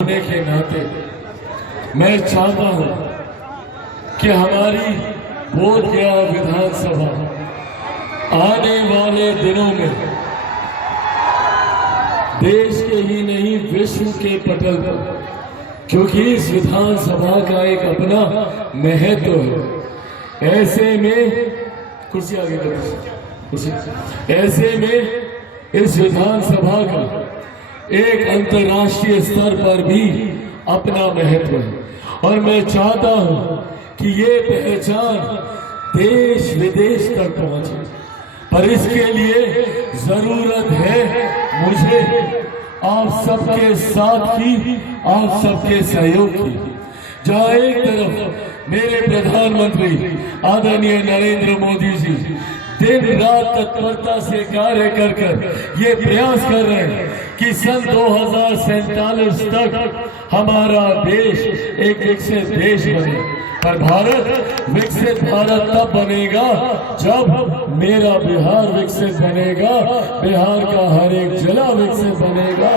होने के नाते मैं चाहता हूं कि हमारी बोध गया विधानसभा आने वाले दिनों में देश के ही नहीं विश्व के पटल पर, क्योंकि इस विधानसभा का एक अपना महत्व है। ऐसे में कुर्सी आगे कुर्सी, ऐसे में इस विधानसभा का एक अंतर्राष्ट्रीय स्तर पर भी अपना महत्व है और मैं चाहता हूं कि ये पहचान देश विदेश तक पहुंचे, पर इसके लिए जरूरत है मुझे आप सबके साथ की, आप सबके सहयोग की। जहां एक तरफ मेरे प्रधानमंत्री आदरणीय नरेंद्र मोदी जी दिन रात तत्परता से कार्य कर ये प्रयास कर रहे हैं कि सन 2047 तक हमारा देश एक विकसित देश बने, पर भारत विकसित भारत तब बनेगा जब मेरा बिहार विकसित बनेगा, बिहार का हर एक जिला विकसित बनेगा,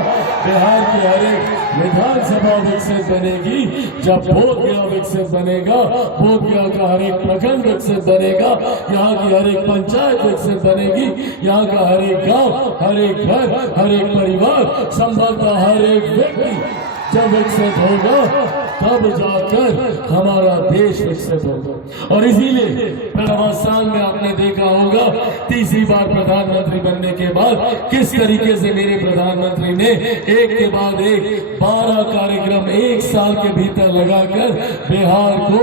बिहार की हर एक विधानसभा विकसित बनेगी, जब बोध गया विकसित बनेगा, बोध गया का हर एक प्रखंड विकसित बनेगा, यहाँ की हर एक पंचायत विकसित बनेगी, यहाँ का हर एक गांव, हर एक घर, हर एक परिवार, संभवतः हर एक व्यक्ति जब विकसित होगा तब जाकर हमारा देश विकसित होगा। और इसीलिए प्रधान में आपने देखा होगा तीसरी बार प्रधानमंत्री बनने के बाद किस तरीके से मेरे प्रधानमंत्री ने एक के बाद एक 12 कार्यक्रम एक साल के भीतर लगाकर बिहार को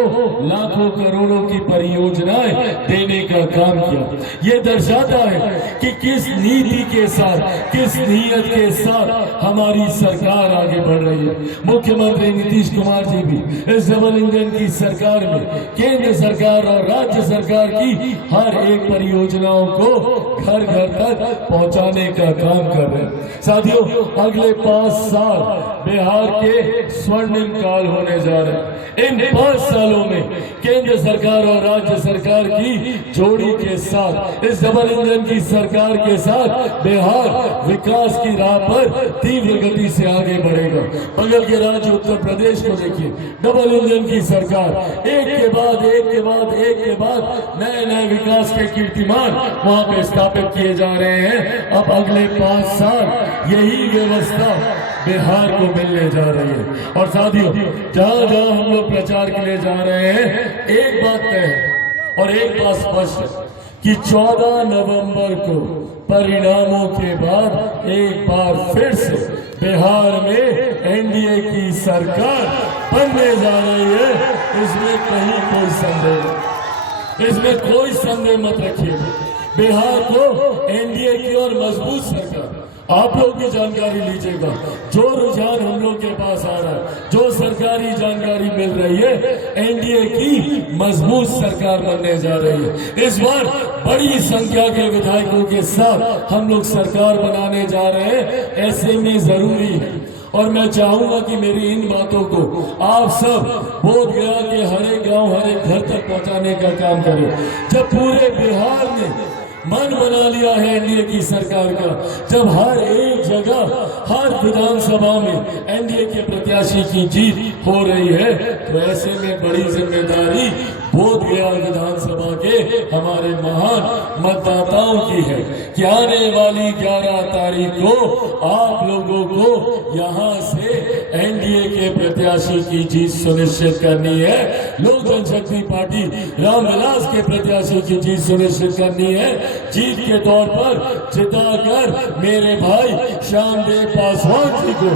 लाखों करोड़ों की परियोजनाएं देने का काम किया। ये दर्शाता है कि किस नीति के साथ, किस नीयत के साथ हमारी सरकार आगे बढ़ रही है। मुख्यमंत्री नीतीश कुमार जी भी इस डबल इंजन की सरकार में केंद्र सरकार और राज्य सरकार की हर एक परियोजनाओं को घर घर तक पहुंचाने का काम कर रहे हैं। साथियों, अगले 5 साल बिहार के स्वर्णिम काल होने जा रहे हैं। इन 5 सालों में केंद्र सरकार और राज्य सरकार की जोड़ी के साथ, इस डबल इंजन की सरकार के साथ बिहार विकास की राह पर तीव्र गति से आगे बढ़ेगा। बगल के राज्य उत्तर प्रदेश को देखिए, डबल इंजन की सरकार एक के बाद एक के बाद एक के बाद नए नए विकास के कीर्तिमान वहां पे स्थापित किए जा रहे हैं। अब अगले 5 साल यही व्यवस्था बिहार को मिलने जा रही है। और साथियों, जहां जहां हम लोग प्रचार के लिए जा रहे हैं, एक बात तय है और एक बात स्पष्ट है कि 14 नवंबर को परिणामों के बाद एक बार फिर से बिहार में एनडीए की सरकार बनने जा रही है। इसमें कहीं कोई संदेह नहीं, इसमें कोई संदेह मत रखिए। बिहार को एनडीए की और मजबूत सरकार, आप लोग भी जानकारी लीजिएगा। जो रुझान हम लोग के पास आ रहा है, जो सरकारी जानकारी मिल रही है, एनडीए की मजबूत सरकार बनने जा रही है। इस बार बड़ी संख्या के विधायकों के साथ हम लोग सरकार बनाने जा रहे हैं। ऐसे में जरूरी है और मैं चाहूंगा कि मेरी इन बातों को आप सब बोध गया के हर एक गांव, हर एक घर तक पहुंचाने का काम करें। जब पूरे बिहार ने मन बना लिया है एनडीए की सरकार का, जब हर एक जगह, हर विधानसभा में एनडीए के प्रत्याशी की जीत हो रही है, तो ऐसे में बड़ी जिम्मेदारी बोध गया विधानसभा के हमारे महान मतदाताओं की है कि आने वाली 11 तारीख को आप लोगों को यहां से एनडीए के प्रत्याशी की जीत सुनिश्चित करनी है। लोक जनशक्ति पार्टी रामविलास के प्रत्याशी की जीत सुनिश्चित करनी है। जीत के तौर पर जिताकर मेरे भाई श्यामदेव पासवान जी को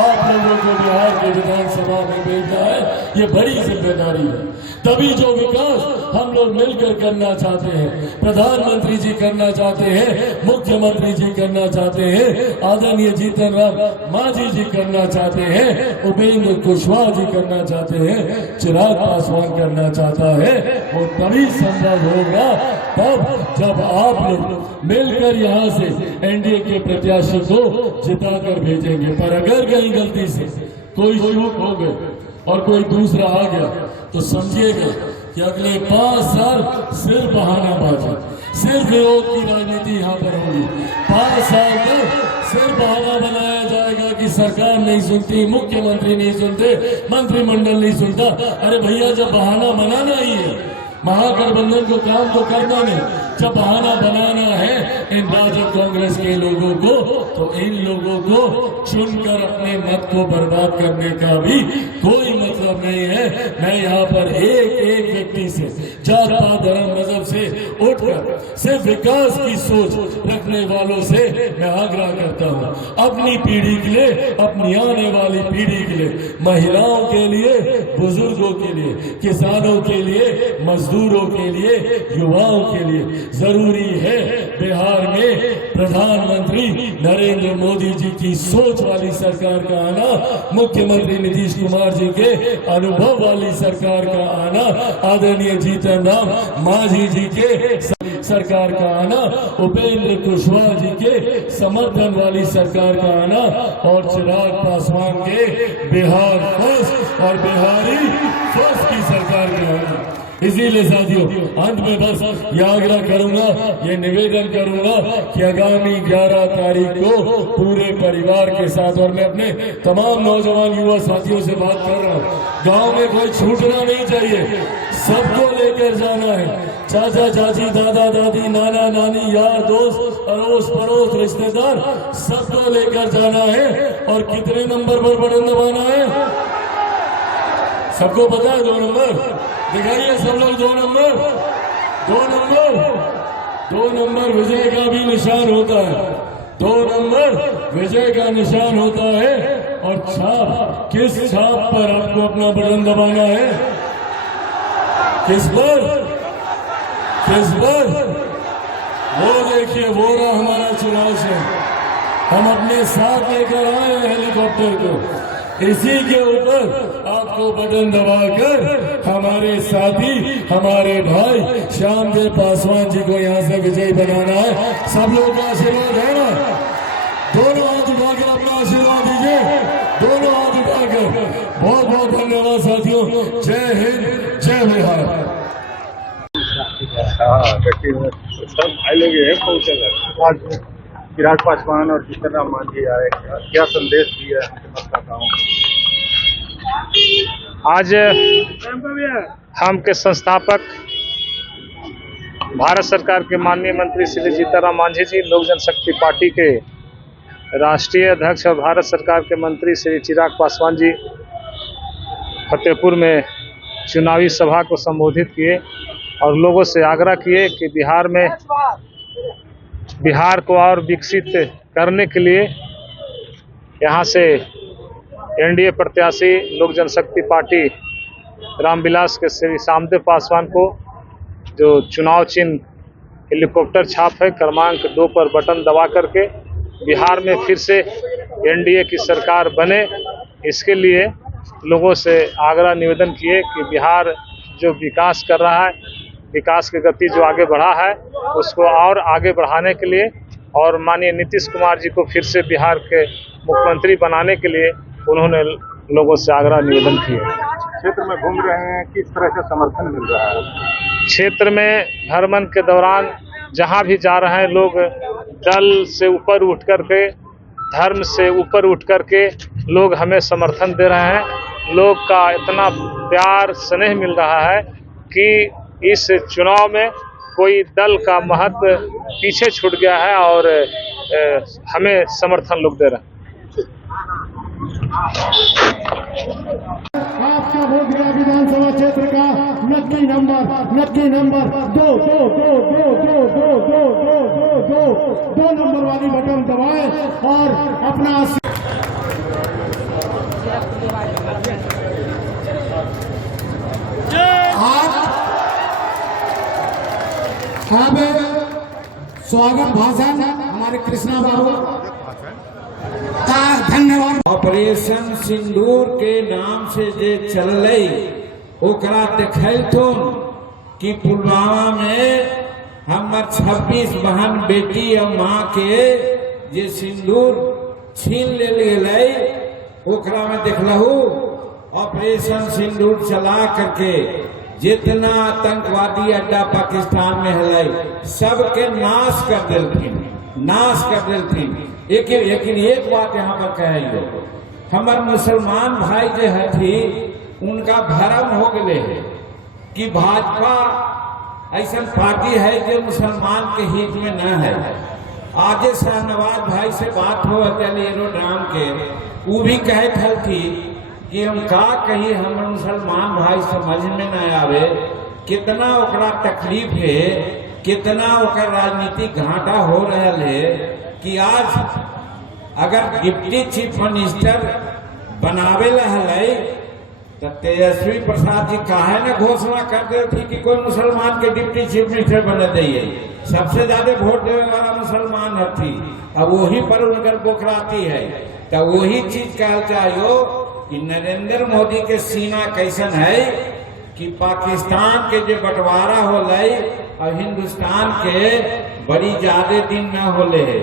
आप लोगों को बिहार के विधानसभा में भेजना है। ये बड़ी जिम्मेदारी है। तभी जो विकास हम लोग मिलकर करना चाहते हैं, प्रधानमंत्री जी करना चाहते हैं, मुख्यमंत्री जी करना चाहते हैं, आदरणीय जीतन राम मांझी जी करना चाहते हैं, उपेंद्र कुशवाहा जी करना चाहते हैं, चिराग पासवान करना चाहता है, वो तभी संभव होगा तब जब आप लोग मिलकर यहाँ से एनडीए के प्रत्याशी को जिताकर भेजेंगे। पर अगर कहीं गलती से कोई चूक हो गई और कोई दूसरा आ गया तो समझिएगा कि अगले 5 साल सिर्फ बहानाबाजी, सिर्फ विरोध की राजनीति यहाँ पर होगी। 5 साल तक सिर्फ बहाना बनाया जाएगा कि सरकार नहीं सुनती, मुख्यमंत्री नहीं सुनते, मंत्रिमंडल नहीं सुनता। अरे भैया, जब बहाना बनाना ही है, महागठबंधन को काम तो करना नहीं, जब बहाना बनाना है इन राजद कांग्रेस के लोगों को, तो इन लोगों को चुनकर अपने मत को बर्बाद करने का भी कोई मतलब नहीं है। मैं यहाँ पर एक एक व्यक्ति से, जात पात धर्म मजहब से उठकर सिर्फ विकास की सोच रखने वालों से मैं आग्रह करता हूँ, अपनी पीढ़ी के लिए, अपनी आने वाली पीढ़ी के लिए, महिलाओं के लिए, बुजुर्गों के लिए, किसानों के लिए, मजदूरों के लिए, युवाओं के लिए जरूरी है बिहार में प्रधानमंत्री नरेंद्र मोदी जी की सोच वाली सरकार का आना, मुख्यमंत्री नीतीश कुमार जी के अनुभव वाली सरकार का आना, आदरणीय जीतन राम मांझी जी के सरकार का आना, उपेंद्र कुशवाहा जी के समर्थन वाली सरकार का आना और चिराग पासवान के बिहार फर्स्ट और बिहारी फर्स्ट की सरकार का आना। इसीलिए साथियों, अंत में बस ये आग्रह करूंगा, ये निवेदन करूंगा कि आगामी 11 तारीख को पूरे परिवार के साथ, और मैं अपने तमाम नौजवान युवा साथियों से बात कर रहा हूँ, गांव में कोई छूटना नहीं चाहिए, सबको लेकर जाना है। चाचा चाची, दादा दादी, नाना नानी, यार दोस्त, अड़ोस पड़ोस, रिश्तेदार, सबको लेकर जाना है। और कितने नंबर पर बटन दबाना है सबको पता है? 2 नंबर दिखाइए सब लोग। 2 नंबर, 2 नंबर, 2 नंबर विजय का भी निशान होता है। 2 नंबर विजय का निशान होता है। और छाप, किस छाप पर आपको अपना बटन दबाना है? किस पर? किस पर? वो देखिए, वो रहा हमारा चुनाव से हम अपने साथ लेकर आए हैं हेलीकॉप्टर को। इसी के ऊपर आपको बटन दबाकर हमारे साथी, हमारे भाई श्यामदेव पासवान जी को यहाँ से विजयी बनाना है। सब लोग का आशीर्वाद है ना? दोनों हाथ उठाकर अपना आशीर्वाद दीजिए, दोनों हाथ उठाकर। बहुत बहुत धन्यवाद साथियों। जय हिंद, जय बिहार। आज चिराग पासवान और जीतन राम मांझी आए, क्या संदेश दिया है मतदाताओं को? आज हम के संस्थापक भारत सरकार के माननीय मंत्री श्री जीतन राम मांझी जी, लोक जनशक्ति पार्टी के राष्ट्रीय अध्यक्ष और भारत सरकार के मंत्री श्री चिराग पासवान जी फतेहपुर में चुनावी सभा को संबोधित किए और लोगों से आग्रह किए कि बिहार को और विकसित करने के लिए यहाँ से एनडीए प्रत्याशी लोक जनशक्ति पार्टी रामविलास के श्री श्यामदेव पासवान को जो चुनाव चिन्ह हेलीकॉप्टर छाप है, क्रमांक 2 पर बटन दबा करके बिहार में फिर से एनडीए की सरकार बने, इसके लिए लोगों से आग्रह निवेदन किए कि बिहार जो विकास कर रहा है, विकास की गति जो आगे बढ़ा है, उसको और आगे बढ़ाने के लिए और माननीय नीतीश कुमार जी को फिर से बिहार के मुख्यमंत्री बनाने के लिए उन्होंने लोगों से आग्रह निवेदन किए। क्षेत्र में घूम रहे हैं, किस तरह से समर्थन मिल रहा है? क्षेत्र में भ्रमण के दौरान जहां भी जा रहे हैं, लोग दल से ऊपर उठ करके, धर्म से ऊपर उठ करके लोग हमें समर्थन दे रहे हैं। लोग का इतना प्यार स्नेह मिल रहा है कि इस चुनाव में कोई दल का महत्व पीछे छूट गया है और हमें समर्थन लोग दे रहे हैं। आपका वोट गया विधानसभा क्षेत्र का लकी नंबर 2 नंबर वाली बटन दबाएं और अपना अब स्वागत भाषण हमारे कृष्णा बाबू का धन्यवाद। ऑपरेशन सिंदूर के नाम से जे चल रही ओकरा देखैथुन कि पुलवामा में हमर 26 बहन बेटी और माँ के जे सिंदूर छीन लेल गेलै, ओकरा में देखलहू ऑपरेशन सिंदूर चला करके जितना आतंकवादी अड्डा पाकिस्तान में है सबके नाश कर दिलथिन, नाश कर दिलथिन। लेकिन एक बात यहाँ पर कहे, हमार मुसलमान भाई जो हथी उनका भरम हो गए है कि भाजपा ऐसा पार्टी है जो मुसलमान के हित में न है। आज शाहनवाज भाई से बात हो एरोड्राम के, वो भी कहे थी कि हम का कही, हम मुसलमान भाई समझ में न आवे, कितना ओकरा तकलीफ है, कितना ओकर राजनीतिक घाटा हो रहा है कि आज अगर डिप्टी चीफ मिनिस्टर बनावे है तो तेजस्वी प्रसाद जी काहे न घोषणा कर दे थी कि कोई मुसलमान के डिप्टी चीफ मिनिस्टर बने दिए। सबसे ज्यादा वोट देने वाला मुसलमान थी, अब वही पर उनकर बोखराती है। तो वही चीज कहना चाहिए कि नरेंद्र मोदी के सीना कैसन है कि पाकिस्तान के जो बंटवारा हो और हिंदुस्तान के बड़ी ज्यादा दिन न होले है।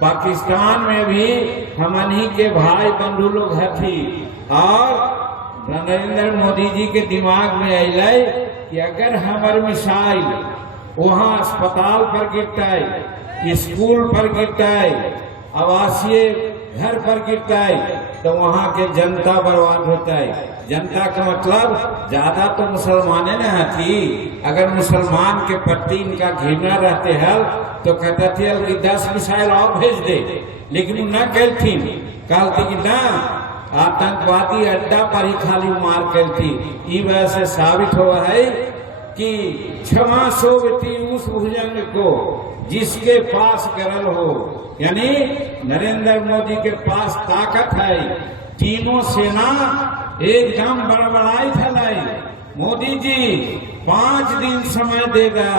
पाकिस्तान में भी हमनी के भाई बंधु लोग हथी और नरेंद्र मोदी जी के दिमाग में अल कि अगर हमारे मिसाइल वहाँ अस्पताल पर गिरता है, स्कूल पर गिरता है, आवासीय घर पर गिरता है तो वहाँ के जनता बर्बाद होता है। जनता का मतलब ज्यादा तो मुसलमान न थी। अगर मुसलमान के प्रति इनका घृणा रहते हैं तो कहते थे कि 10 मिसाइल और भेज दे, लेकिन वो न कहती, कहती कि ना आतंकवादी अड्डा पर ही खाली मार करती। इस वजह से साबित हुआ है कि क्षमा सोवती उस भुजंग को जिसके पास गरल हो, यानी नरेंद्र मोदी के पास ताकत है। तीनों सेना एकदम बड़बड़ाई थलाई, मोदी जी 5 दिन समय देगा,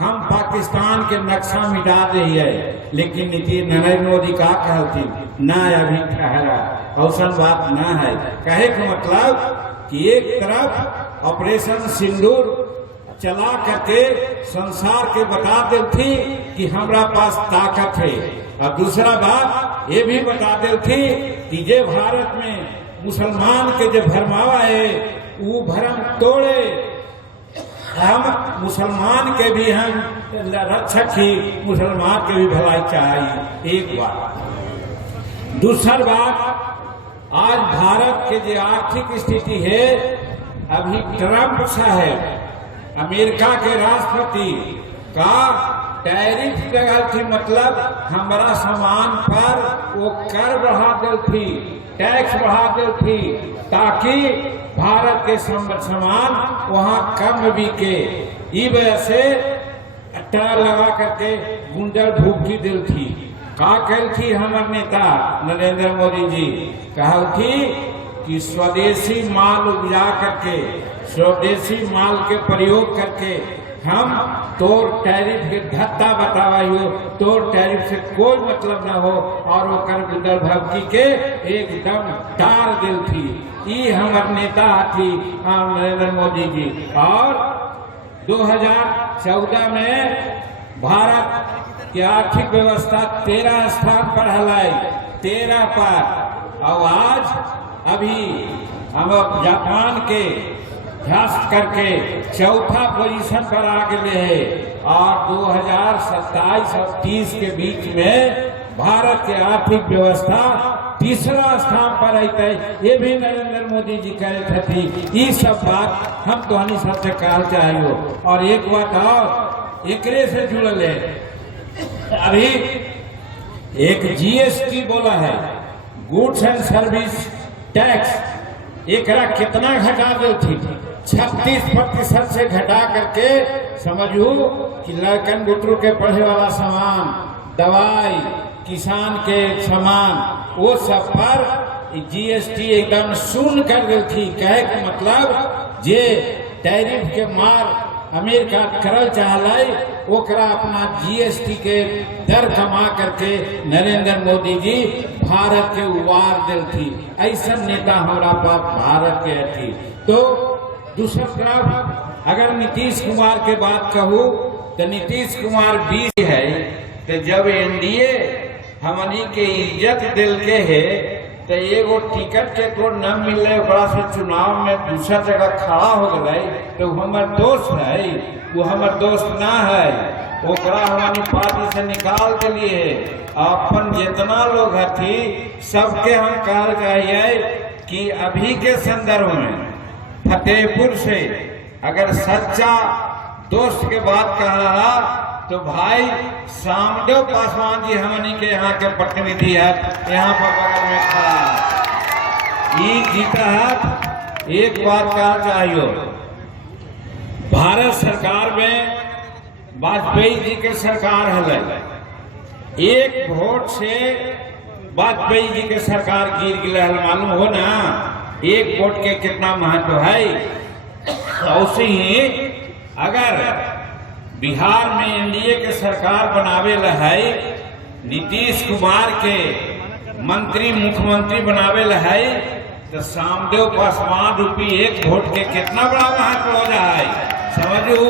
हम पाकिस्तान के नक्शा मिटा दिए। लेकिन नरेंद्र मोदी का कहती न अभी ठहरा, औसन बात न है। कहे का मतलब कि एक तरफ ऑपरेशन सिंदूर चला करके संसार के बता देती कि हमारा पास ताकत है, और दूसरा बात ये भी बता देती कि जे भारत में मुसलमान के जो भरमावा है वो भरम तोड़े, हम मुसलमान के भी हम रक्षक ही, मुसलमान के भी भलाई चाहिए। एक बात। दूसरी बात, आज भारत के जो आर्थिक स्थिति है, अभी ट्रंप साहब अमेरिका के राष्ट्रपति का टैरिफ लगा थी, मतलब हमारा सामान पर वो कर बढ़ा दे थी, टैक्स बढ़ा दे थी, ताकि भारत के सामान वहाँ कम बिके। इस वजह से टैर लगा करके गुंडर भूखी दिल थी। का कल थी हमारे नेता नरेंद्र मोदी जी, कहा थी कि स्वदेशी माल उपजा करके, स्वदेशी माल के प्रयोग करके हम तोर टैरिफ के धत्ता बतावाइयो, तोर टैरिफ से कोई मतलब न हो, और वो कर गुंडर भक्ति के एकदम डाल दिल थी। ये हमारे नेता थी नरेंद्र मोदी जी। और 2014 में भारत की आर्थिक व्यवस्था 13 स्थान पर हलाई, 13 पर। और आज अभी हम जापान के ध्यास्त करके 4था पोजीशन पर आ गए हैं, और 2027 और 30 के बीच में भारत के आर्थिक व्यवस्था 3रा स्थान पर है। ये भी नरेंद्र मोदी जी कहे थे। ये सब बात हम तो हनी सबसे कहना चाहिए। और एक बात और एकरे से जुड़ल है, अभी एक जीएसटी बोला है, गुड्स एंड सर्विस टैक्स, एकरा कितना घटा दे थी, 36% से घटा करके समझू कि लड़कन बुतरू के पढ़े वाला सामान, दवाई, किसान के सामान, वो सब पर जीएसटी एकदम शून्य कर दी थी। कहे के मतलब जे टैरिफ के मार अमेरिका करल चाहलाई, ओकरा अपना जीएसटी के दर कमा करके नरेंद्र मोदी जी भारत के उबार दिल थी। ऐसा नेता हमारा पास भारत के थी। तो दूसरी तरफ अगर नीतीश कुमार के बात कहूँ तो नीतीश कुमार 20 है, तो जब एनडीए हमनी के इज्जत दिल के है तो एगो टिकट के को न मिले ओकरा से चुनाव में दूसरा जगह खड़ा हो गए तो हमार दोस्त है, वो हमार दोस्त ना है, ओकरा हमारी पार्टी से निकाल के लिए अपन जितना लोग हथी सबके हम कहल चाहिए कि अभी के संदर्भ में फतेहपुर से अगर सच्चा दोस्त के बात कह रहा तो भाई सामदेव पासवान जी हमनी के यहाँ के प्रतिनिधि है, यहाँ पर बगल में खड़ा है, ये जीता है। एक बात कहा चाहिए, भारत सरकार में वाजपेयी जी के सरकार है, एक वोट से वाजपेयी जी के सरकार गिर गया, मालूम हो ना एक वोट के कितना महत्व है। ऐसे ही अगर बिहार में एनडीए के सरकार बनावे है, नीतीश कुमार के मंत्री मुख्यमंत्री बनावे है, तो सामदेव पासवान रूपी एक वोट के कितना बड़ा महत्व हो जाए समझू।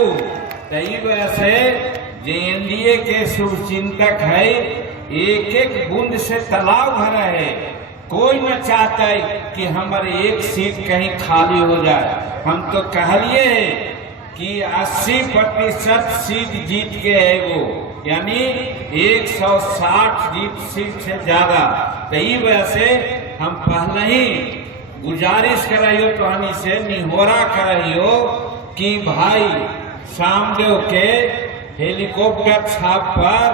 तई वजह से जो एनडीए के शुभचिंतक है, एक एक बूंद से तालाब भरा है, कोई न चाहता है कि हमारे एक सीट कहीं खाली हो जाए। हम तो कहलिए है कि 80% सीट जीत के है वो, यानी 160 सीट से ज्यादा। तो इस वजह से हम पहले ही गुजारिश कर रही हो, कहानी से निहोरा कर रही हो कि भाई सामदेव के हेलीकॉप्टर छाप पर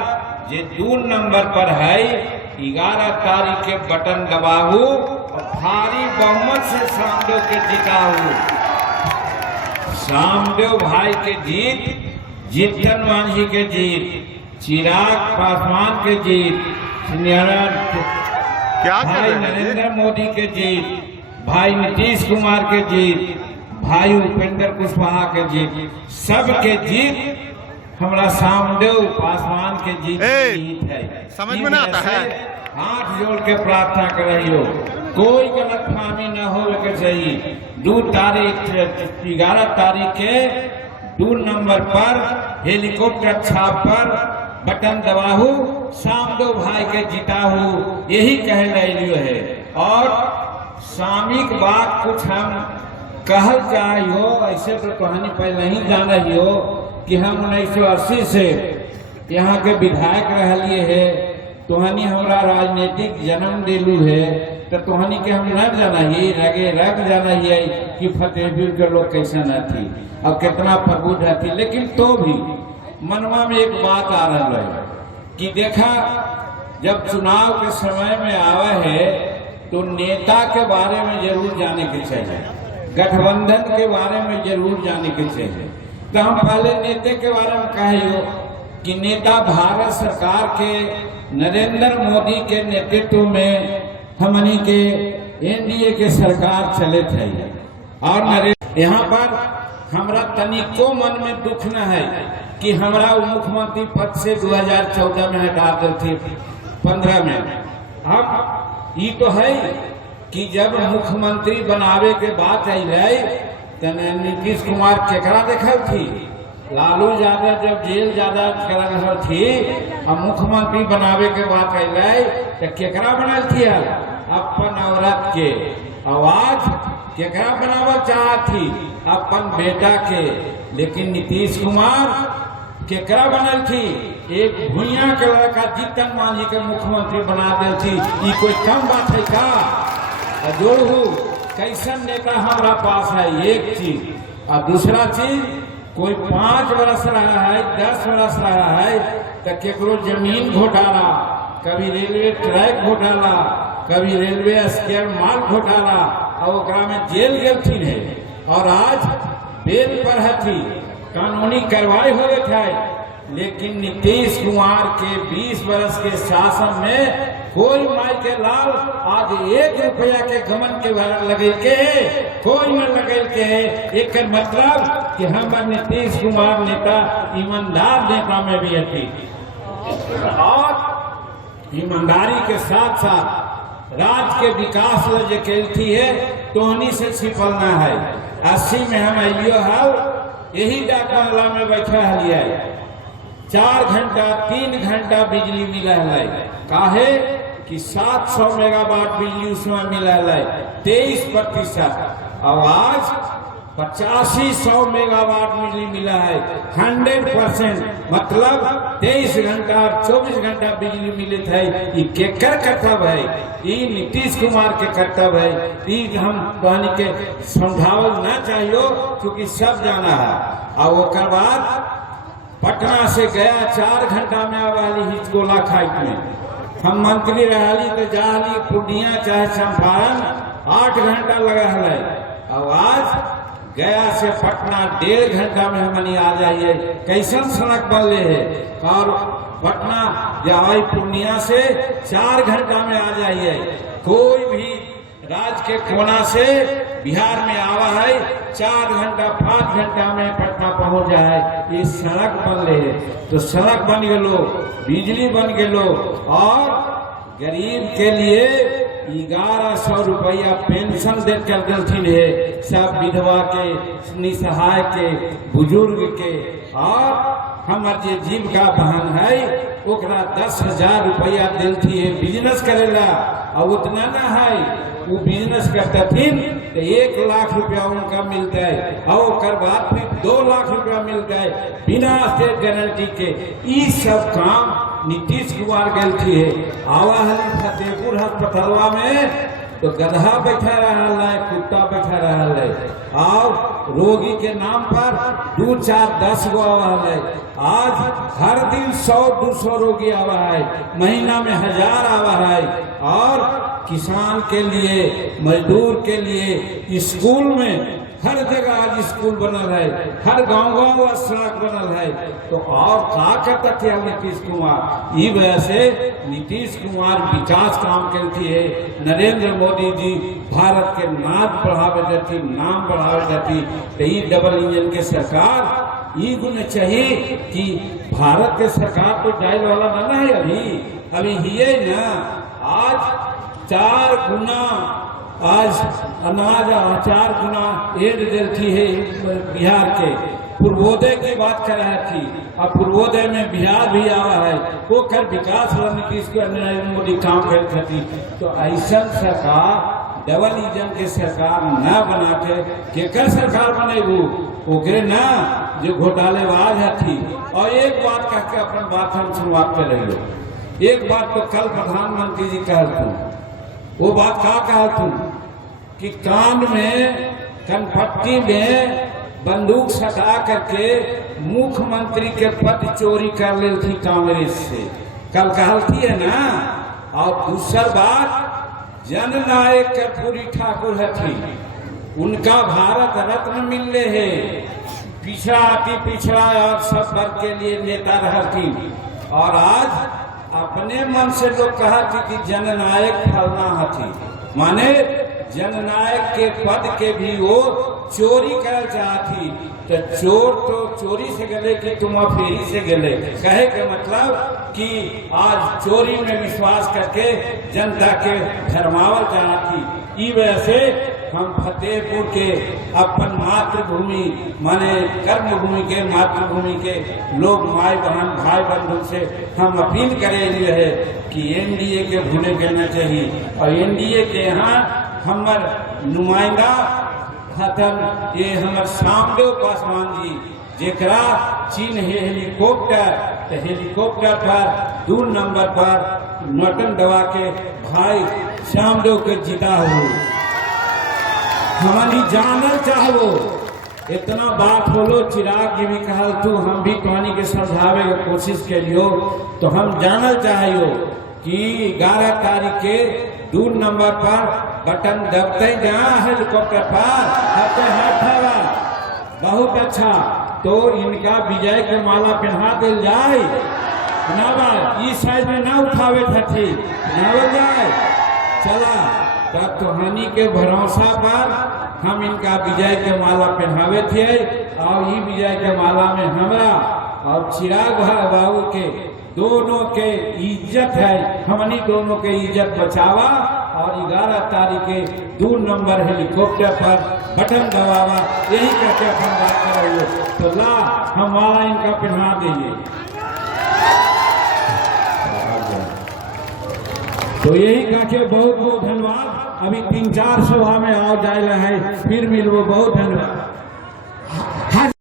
जे 2 नंबर पर है 11 तारीख के बटन दबाऊ और भारी बहुमत से सामदेव के जिताऊ। सामदेव भाई के जीत, जीतन मांझी के जीत, चिराग पासवान के जीत, भाई नरेंद्र मोदी के जीत, भाई नीतीश कुमार के जीत, भाई उपेंद्र कुशवाहा के जीत, सबके जीत हमारा सामदेव पासवान के जीत है। समझ में ना आता है। हाथ जोड़ के प्रार्थना कर रही हो, कोई गलतफहमी न हो के चाहिए। 11 तारीख के 2 नंबर पर हेलीकॉप्टर छाप पर बटन दबाहू, सामदेव भाई के जिताहू, यही कह रही है। और सामयिक बात कुछ हम कहल चाहिए, ऐसे तो कहानी पहले ही जान रही हो कि हम 1980 से यहाँ के विधायक रहलिए है, तोहनी हमारा राजनीतिक जन्म दिलू है, तो तोहनी के हम न जाना ही रगे रग जाना ही कि फतेहपुर के लोग कैसे न थी और कितना प्रबुद्ध थी। लेकिन तो भी मनवा में एक बात आ रहा है कि देखा जब चुनाव के समय में आवा है तो नेता के बारे में जरूर जाने के चाहिए, गठबंधन के बारे में जरूर जाने के चाहिए। तो हम पहले नेता के बारे में कहे कि नेता भारत सरकार के नरेंद्र मोदी के नेतृत्व में हमनी के एनडीए के सरकार चले थे और यहाँ पर हमरा तनिको मन में दुख न है कि हमरा मुख्यमंत्री पद से 2014 में हटा देते 15 में। अब ये तो है कि जब मुख्यमंत्री बनावे के बात आई नीतीश कुमार केकरा देखल थी, लालू यादव जब जेल ज्यादा कर रहा थी और मुख्यमंत्री बनावे के बात आई तो केकरा बनल थी अपन औरत के, आवाज केकरा बनावल चाहत थी अपन बेटा के। लेकिन नीतीश कुमार केकरा बनल थी, एक भुइया के लड़का जीतन मांझी के मुख्यमंत्री बना दिल थी। ये कोई कम बात है का? जोड़ू कैसन नेता हमारा पास है, एक चीज। और दूसरा चीज, कोई 5 वर्ष रहा है, 10 वर्ष रहा है तो केकरो जमीन घोटाला, कभी रेलवे ट्रैक घोटाला, कभी रेलवे स्केयर माल घोटाला और ओकरा में जेल गेल थी है और आज बेल पर थी, कानूनी कार्रवाई हो गए। लेकिन नीतीश कुमार के 20 वर्ष के शासन में कोई माई के लाल आज 1 रुपया के गमन के लगे के कोई न लगे के। एक मतलब कि हम नीतीश कुमार नेता ईमानदार नेता में भी थी और ईमानदारी के साथ साथ राज्य के विकास जो कहती है तोहनी से छिपलना है। 80 में हम आइयो है, यही डाकला में बैठा है, 4 घंटा 3 घंटा बिजली मिला है। काहे कि 700 मेगावाट बिजली उस समय मिला है 23%। और आज 8500 मेगावाट बिजली मिला है 100%। मतलब 23 घंटा और 24 घंटा बिजली मिले थे। ये केकर कर्तव्य है? ये नीतीश कुमार के कर्तव्य है। ये हम कहने के समझावल ना चाहिए, क्योंकि सब जाना है। और ओकर बाद पटना से गया 4 घंटा में आवाली हिचकोला खाइट में। हम मंत्री रही तो जाली पूर्णिया चाहे चंपारण 8 घंटा लगा है। और आज गया से पटना 1.5 घंटा में हमनी आ जाइए। कैसन सड़क बनले है। और पटना जावाई पूर्णिया से 4 घंटा में आ जाइए। कोई भी राज्य के कोना से बिहार में आवा है 4 घंटा 5 घंटा में पटना पहुंच जाए। ये सड़क बनले है। तो सड़क बन गलो, बिजली बन गलो, और गरीब के लिए 1100 रुपया पेंशन दे कर देथिन है। सब विधवा के, निसहाय के, बुजुर्ग के। और हमार जे जीविका बहन है ओकरा 10,000 रुपया देती है बिजनेस करेला। और उतना ना है, वो बिजनेस करतथिन तो 1 लाख रुपया उनका मिलता है। और ओकर बाद फिर 2 लाख रुपया मिलता है बिना स्टेट गारंटी के। ये सब काम नीतीश कुमार गलती है। आवा हली फतेहपुर अस्पतालवा में तो गधा बैठा रहा है, कुत्ता बैठा रहा है। और रोगी के नाम पर 2, 4, 10 गो आवा है। आज हर दिन 100-200 रोगी आवा है, महीना में 1000 आवा है। और किसान के लिए, मजदूर के लिए स्कूल में हर जगह आज स्कूल बनल है, हर गांव सड़क बनल है। तो और क्या करता थे नीतीश कुमार? ये वजह से नीतीश कुमार विकास काम करती है। नरेंद्र मोदी जी भारत के नाम बढ़ावे देती, नाम बढ़ावे देती। तो ये डबल इंजन के सरकार ये गुण चाहिए कि भारत के सरकार तो जाए वाला ना है। अभी ये ना आज 4 गुना आज अनाज 4 गुना एड देती है बिहार के। पूर्वोदय की बात कर रही थी, अब पूर्वोदय में बिहार भी आवा है। वो कर विकास रणनीति को नरेंद्र मोदी काम करती थी। तो ऐसा सरकार डबल इंजन के सरकार न बना के कर सरकार बनेगू ओकरे ना जो घोटालेबाज थी। और एक बात कह के अपन बात हम शुरुआत कर रही हो। एक बात तो कल प्रधानमंत्री जी कह तुम, वो बात क्या कहा तुम कि कान में, कनपट्टी में बंदूक सटा करके मुख्यमंत्री के पद चोरी कर ले थी कांग्रेस से। कल कहती है ना। और दूसर बात, जननायक कर्पूरी ठाकुर थी, उनका भारत रत्न मिलने है। पिछड़ा और सब वर्ग के लिए नेता रहती। और आज अपने मन से लोग कहा कि जननायक फलना हथी, माने जननायक के पद के भी वो चोरी कर चाहती। तो चोर तो चोरी से गले कि तुम फेरी से गले। कहे के मतलब कि आज चोरी में विश्वास करके जनता के धर्मावल चाहती। इस वजह से हम फतेहपुर के अपन मातृभूमि माने कर्मभूमि के, मातृभूमि के लोग, माई बहन भाई बंधु से हम अपील करे लिए है कि एनडीए के भूने कहना चाहिए। और एनडीए के यहाँ हमार नुमाइंदा हतन ये हमार श्यामदेव पासवान जी, जेकरा चीन है हेलीकॉप्टर, तो हेलीकॉप्टर पर 2 नंबर पर नोटन दबा के भाई श्यामदेव के जीता हो। हमारी जानल चाहो इतना बात बोलो। चिराग जी भी कहा तू, हम भी कहानी के समझावे की कोशिश के लियो। तो हम जानल चाहिए कि 11 तारीख के 2 नंबर पर बटन दबते जहाँ हेलीकॉप्टर पर हते हवा बहुत अच्छा। तो इनका विजय के माला पहना दिल जाए ना, इस साइड में ना उठावे थे ना जाए। चला तब तो हानि के भरोसा पर हम इनका विजय के माला पहनावे थे। और ये विजय के माला में हमरा और चिराग बाबू के दोनों के इज्जत है। हमनी दोनों के इज्जत बचावा। और 11 तारीख के 2 नंबर हेलीकॉप्टर पर बटन दबावा, यही करके अपन बात कर रही हो। तो ला हम माला इनका पहना देंगे। तो यही कह के बहुत बहुत धन्यवाद। अभी 3-4 सभा में आओ जाए है, फिर मिलबो। बहुत धन्यवाद।